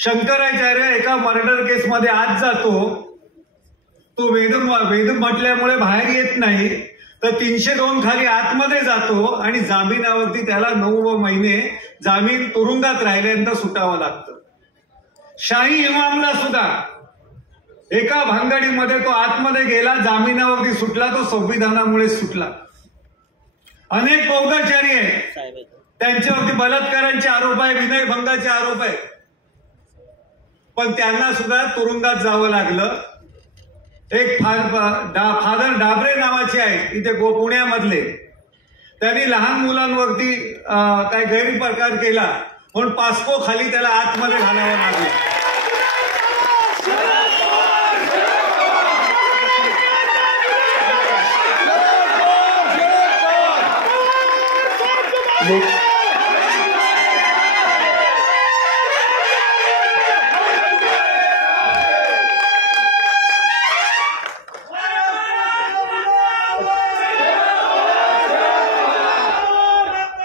शंकराचार्य एका मर्डर केसमध्ये आत जातो, तो वेद म्हटल्यामुळे बाहेर येत नाही, तर 302 खाली आतमध्ये जातो आणि जामिनावरती त्याला 9 महिने जामीन तुरुंगात राहिल्यानंतर सुटावं लागतं. शाही इमामला सुद्धा एका भानगडीमध्ये तो आतमध्ये गेला, जामिनावरती सुटला, तो संविधानामुळे सुटला. अनेक बौद्धाचारी आहेत, त्यांच्यावरती बलात्कारांचे आरोप आहे, विनयभंगाचे आरोप आहे, पण त्यांना सुद्धा तुरुंगात जावं लागलं. एक फादर डाबरे नावाचे आहेत इथे पुण्यामधले, त्यांनी लहान मुलांवरती काही गैरप्रकार केला म्हणून पास्को खाली त्याला आतमध्ये घालावं लागलं.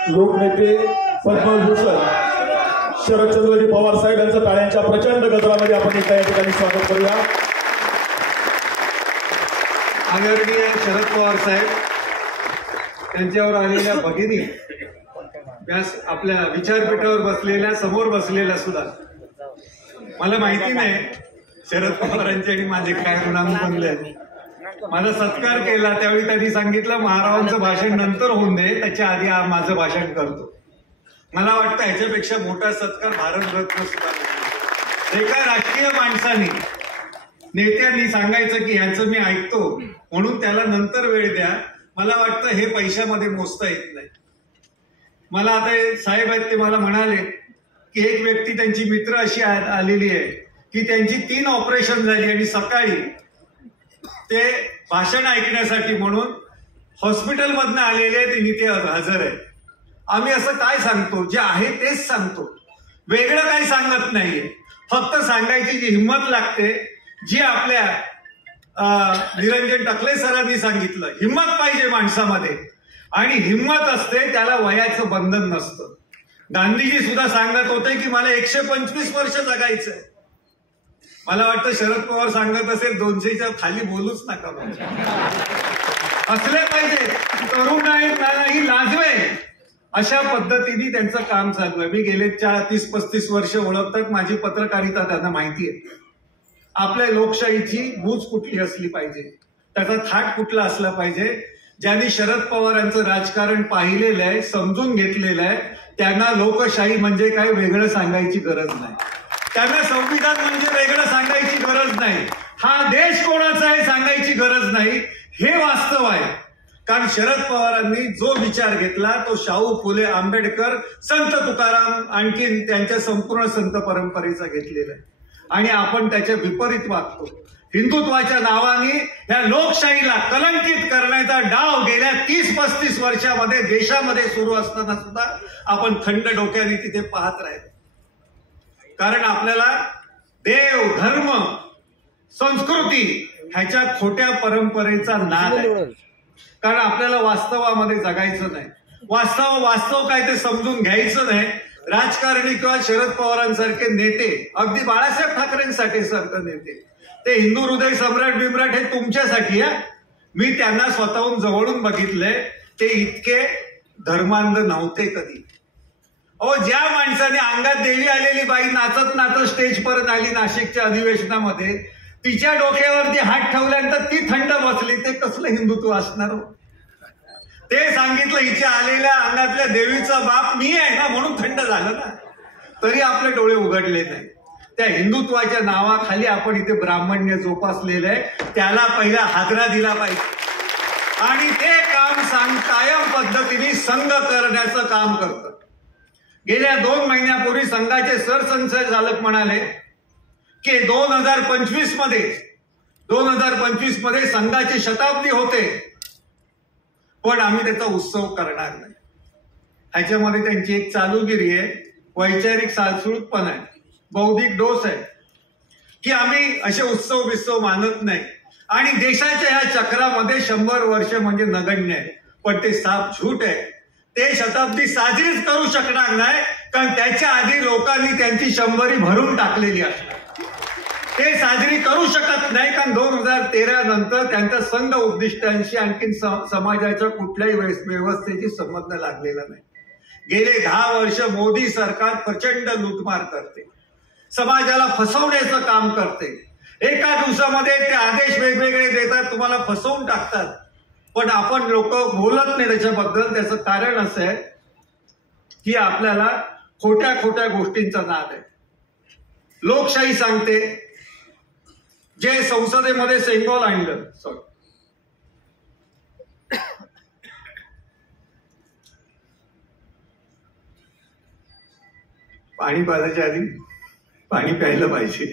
लोकनेते पद्मभूषण शरदचंद्रजी पवार साहेब यांचं टाळ्यांच्या प्रचंड गजरामध्ये आपण एका या ठिकाणी स्वागत करूया. आदरणीय शरद पवार साहेब, त्यांच्यावर आलेल्या भगिनी, आपल्या विचारपीठावर बसलेल्या, समोर बसलेल्या सुद्धा, मला माहिती नाही शरद पवारांचे आणि माझे काय ऋणानु बनले. मला सत्कार केला त्यावेळी त्यांनी सांगितलं महारावांचं भाषण नंतर होऊन दे, त्याच्या आधी माझं भाषण करतो. मला वाटतं ह्याच्यापेक्षा मोठा सत्कार भारतरत्न सुद्धा नाही. एका राजकीय माणसाने, नेत्यांनी सांगायचं की ह्याचं मी ऐकतो म्हणून त्याला नंतर वेळ द्या, मला वाटतं हे पैशामध्ये मोजता येत नाही. मला आता साहेब आहेत ते मला म्हणाले की एक व्यक्ती त्यांची मित्र अशी आलेली आहे की त्यांची 3 ऑपरेशन झाली आणि सकाळी ते भाषण ऐकण्यासाठी म्हणून हॉस्पिटलमधनं आलेले आहेत, इथे हजर आहे. आम्ही असं काय सांगतो, जे आहे तेच सांगतो, वेगळं काही सांगत नाहीये. फक्त सांगायची जी हिंमत लागते, जी आपल्या निरंजन टकले सरांनी सांगितलं, हिंमत पाहिजे माणसामध्ये, आणि हिंमत असते त्याला वयाचं बंधन नसतं. गांधीजी सुद्धा सांगत होते की मला 125 वर्ष जगायचंय. मला वाटतं शरद पवार सांगत असेल 200च्या खाली बोलूच नका, असले पाहिजे, तरुण आहेत त्यालाही लाजवे, अशा पद्धतीने त्यांचं काम चालू आहे. मी गेले 30-35 वर्ष ओळखतात, माझी पत्रकारिता त्यांना माहिती आहे. आपल्या लोकशाहीची गूंज कुठली असली पाहिजे, त्याचा थाट कुठला असला पाहिजे. ज्यांनी शरद पवारांचं राजकारण पाहिलेलं आहे, समजून घेतलेलं आहे, त्यांना लोकशाही म्हणजे काय वेगळं सांगायची गरज नाही, त्यांना संविधान म्हणजे वेगळं सांगायची गरज नाही, हा देश कोणाचा आहे सांगायची गरज नाही, हे वास्तव आहे. कारण शरद पवारांनी जो विचार घेतला तो शाहू फुले, आंबेडकर, संत तुकाराम, आणखीन त्यांच्या संपूर्ण संत परंपरेचा घेतलेला आहे, आणि आपण त्याच्या विपरीत वागतो. हिंदुत्वाच्या नावाने या लोकशाहीला कलंकित करण्याचा डाव गेल्या 30-35 वर्षामध्ये देशामध्ये सुरू असताना सुद्धा आपण थंड डोक्याने तिथे पाहत राहिलो. कारण आपल्याला देव, धर्म, संस्कृती ह्याच्या खोट्या परंपरेचा नाद आहे. कारण आपल्याला वास्तवामध्ये जगायचं नाही, वास्तव काय ते समजून घ्यायचं नाही. राजकारणी किंवा शरद पवारांसारखे नेते, अगदी बाळासाहेब ठाकरेंसाठी सारखे नेते, ते हिंदू हृदय सम्राट बिम्राट हे तुमच्यासाठी आहे. मी त्यांना स्वतःहून जवळून बघितलंय, ते इतके धर्मांध नव्हते कधी. ज्या माणसाने अंगात देवी आलेली बाई नाचत नाचत स्टेजपर्यंत आली नाशिकच्या अधिवेशनामध्ये, तिच्या डोक्यावरती हात ठेवल्यानंतर ती थंड बसली, ते कसलं हिंदुत्व असणार. ते सांगितलं हिच्या आलेल्या अंगातल्या देवीचा बाप मी आहे ना म्हणून थंड झालं ना, तरी आपले डोळे उघडले नाही. त्या हिंदुत्वाच्या नावाखाली आपण इथे ब्राह्मण्य जोपासलेलं आहे, त्याला पहिला हादरा दिला पाहिजे, आणि ते काम कायम पद्धतीने संघ करण्याचं काम करतं. गेल्या 2 महिन्यापूर्वी संघाचे सरसंघचालक म्हणाले की 2025 मध्ये संघाची शताब्दी होते, पण आम्ही त्याचा उत्सव करणार नाही. ह्याच्यामध्ये त्यांची एक चालूगिरी आहे, वैचारिक सालसूळपणा आहे, बौद्धिक डोस आहे की आम्ही असे उत्सव मानत नाही, आणि देशाच्या ह्या चक्रामध्ये 100 वर्ष म्हणजे नगण्य आहे. पण ते साफ झूट आहे. ते शताब्दी साजरीच करू शकणार नाही, कारण त्याच्या आधी लोकांनी त्यांची 100 भरून टाकलेली असते. ते साजरी करू शकत नाही, कारण 2013 नंतर त्यांच्या संघ उद्दिष्टांशी आणखी समाजाच्या कुठल्याही व्यवस्थेची संबंध लागलेला नाही. गेले 10 वर्ष मोदी सरकार प्रचंड लूटमार करते, समाजाला फसवण्याचं काम करते. एका दिवसामध्ये ते आदेश वेगवेगळे देतात, तुम्हाला फसवून टाकतात. पण आपण लोक बोलत नाही त्याच्याबद्दल. त्याचं कारण असं आहे की आपल्याला खोट्या खोट्या गोष्टींचा नाद आहे. लोकशाही सांगते, जे संसदेमध्ये सेंगोल आणलं, पाणी प्यायच्या आधी पाणी प्यायला पाहिजे.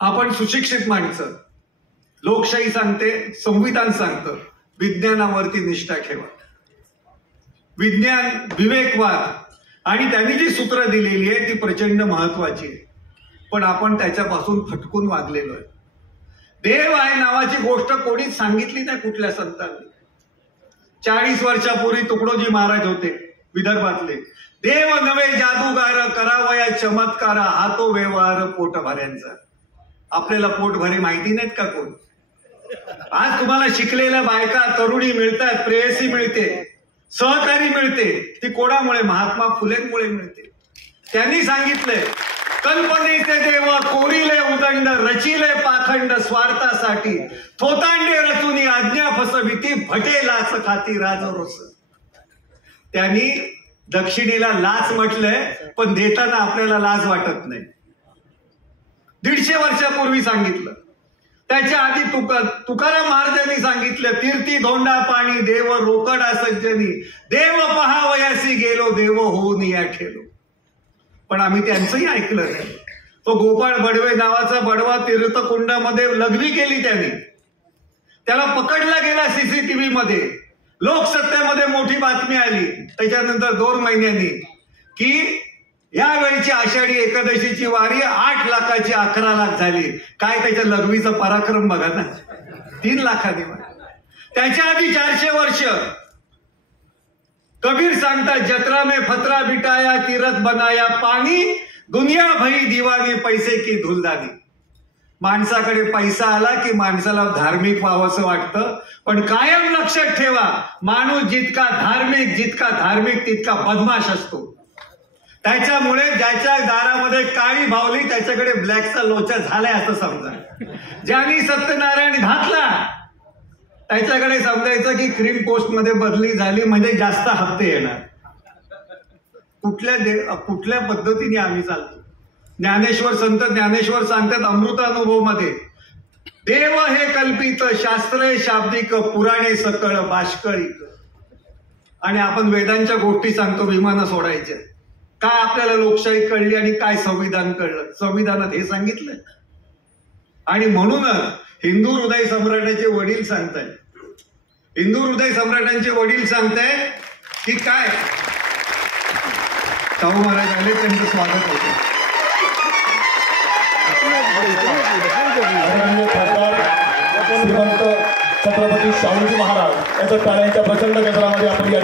आपण सुशिक्षित माणसं, लोकशाही सांगते, संविधान सांगतं, विज्ञानावरती निष्ठा ठेवा. विज्ञान, विवेकवाद आणि त्यांनी जी सूत्र दिलेली आहे ती प्रचंड महत्वाची आहे. पण आपण त्याच्यापासून फटकून वागलेलो आहे. देव आहे नावाची गोष्ट कोणीच सांगितली नाही कुठल्या संतांनी. 40 वर्षापूर्वी तुकडोजी महाराज होते विदर्भातले. देव नवे जादूगार करावया चमत्कार, हा तो व्यवहार पोटभऱ्यांचा. आपल्याला पोटभरे माहिती नाहीत का कोण? आज तुम्हाला शिकलेल्या बायका, तरुणी मिळतात, प्रेयसी मिळते, सहकारी मिळते. ती कोणामुळे? महात्मा फुलेंमुळे मिळते. त्यांनी सांगितलंय, कल्पनेचे देव कोरिले उदंड, रचिले पाखंड स्वार्थासाठी, थोतांडे रचुनी आज्ञा फसविती, भटेलाच खाती राजरोस. त्यांनी दक्षिणेला लाच म्हटलंय, पण देताना आपल्याला लाज वाटत नाही. 150 वर्षापूर्वी सांगितलं. त्याच्या आधी तुकाराम महाराजांनी सांगितलं, तीर्थी धोंडा पाणी देव रोकडा सज्जनी, देव पहावयासी गेलो देव होऊन या ठेलो. पण आम्ही त्यांचंही ऐकलं नाही. तो गोपाळ बडवे नावाचा बडवा तीर्थकुंडामध्ये लघवी केली त्यांनी. त्याला पकडला गेला सीसीटीव्ही मध्ये. लोकसत्तेमध्ये मोठी बातमी आली त्याच्यानंतर 2 महिन्यांनी की यावेळीची आषाढी एकादशीची वारी 8 लाखाची 11 लाख झाली. काय त्याच्या लघवीचा पराक्रम बघा ना, 3 लाखांनी. त्याच्या आधी 400 वर्ष कबीर सांगतात, जत्रा में फतरा बिटाया तीरथ बनाया पाणी, दुनिया भई दिवानी पैसे की धुलदानी. माणसाकडे पैसा आला की माणसाला धार्मिक व्हावंसं वाटतं. पण कायम लक्षात ठेवा, माणूस जितका धार्मिक तितका बदमाश असतो. त्याच्यामुळे ज्याच्या दारामध्ये काळी भावली त्याच्याकडे ब्लॅकचा लोचा झालाय असं समजा. ज्यांनी सत्यनारायण घातला त्याच्याकडे समजायचं की क्रीम पोस्ट मध्ये बदली झाली म्हणजे जास्त हप्ते येणार. कुठल्या पद्धतीने आम्ही चालतो? संत ज्ञानेश्वर सांगतात अमृतानुभव मध्ये, देव हे कल्पित, शास्त्रे शाब्दिक, पुराणे सकळ बाष्कळीक. आणि आपण वेदांच्या गोष्टी सांगतो विमानं सोडायच्या. काय आपल्याला लोकशाही कळली आणि काय संविधान कळलं? संविधानात हे सांगितलंय. आणि म्हणूनच हिंदू हृदय सम्राटाचे वडील सांगतायत, हिंदू हृदय सम्राटांचे वडील सांगतायत की काय, शाहू महाराज आले, त्यांचं स्वागत होतं. श्रीमंत छत्रपती शाहूजी महाराज यांच्या टाळ्यांच्या प्रचंड गजरामध्ये आपण